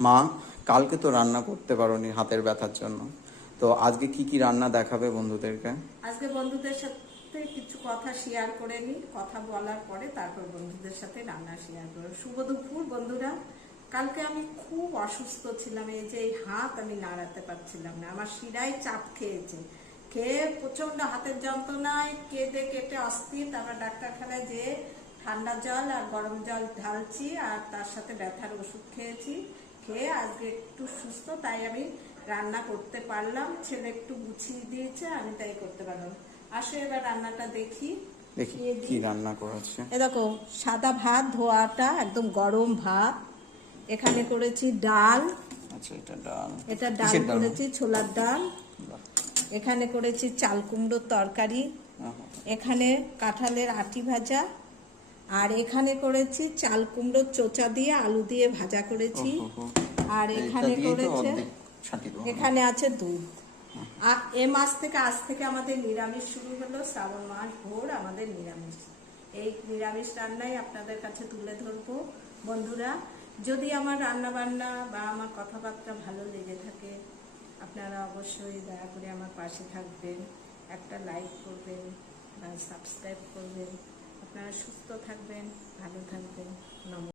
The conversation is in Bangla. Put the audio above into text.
মা, কালকে তো রান্না করতে পারোনি হাতের ব্যথার জন্য, তো আজকে কি কি রান্না দেখাবে বন্ধুদেরকে? আজকে বন্ধুদের সাথে কিছু কথা শেয়ার করে নি, কথা বলার পরে তারপর বন্ধুদের সাথে রান্না শেয়ার করব। শুভ দুপুর বন্ধুরা। কালকে আমি খুব অসুস্থ ছিলাম, এই যে এই হাত আমি নাড়াতে পারছিলাম না, আমার শিরায় চাপ খেয়েছে, খেয়ে প্রচন্ড হাতের যন্ত্রণায় কেটে কেটে অস্থির। তারপর ডাক্তারখানায় যেয়ে ঠান্ডা জল আর গরম জল ঢালছি আর তার সাথে ব্যথার ওষুধ খেয়েছি, খেয়ে আজকে একটু সুস্থ, তাই আমি রান্না করতে পারলাম। ছেলে একটু গুছিয়ে দিয়েছে, আমি তাই করতে পারলাম। আসো এবার রান্নাটা দেখি। দেখি কি রান্না করেছে। এ দেখো, সাদা ভাত, ধোয়াটা একদম গরম ভাত। এখানে করেছি ডাল। আচ্ছা, এটা ডাল। এটা ডাল কিসের ডাল? করেছি, ছোলার ডাল। বাহ। এখানে করেছি চাল কুমড়োর তরকারি। আহা। এখানে কাঁঠালের আটি ভাজা। আর এখানে করেছি চাল কুমড়োর চোচা দিয়ে আলু দিয়ে ভাজা করেছি। ওহো। আর এখানে এটা দিয়েই তো করেছে, অর্ধেক ছাঁটি দেবো। এখানে আছে দুধ। আর এ মাস থেকে, আজ থেকে আমাদের নিরামিষ শুরু হলো, শ্রাবণ মাস ভোর আমাদের নিরামিষ। এই নিরামিষ রান্নাই আপনাদের কাছে তুলে ধরবো বন্ধুরা। যদি আমার রান্না বান্না বা আমার কথাবার্তা ভালো লেগে থাকে, আপনারা অবশ্যই দয়া করে আমার পাশে থাকবেন, একটা লাইক করবেন বা সাবস্ক্রাইব করবেন। আপনারা সুস্থ থাকবেন, ভালো থাকবেন। নমস্কার।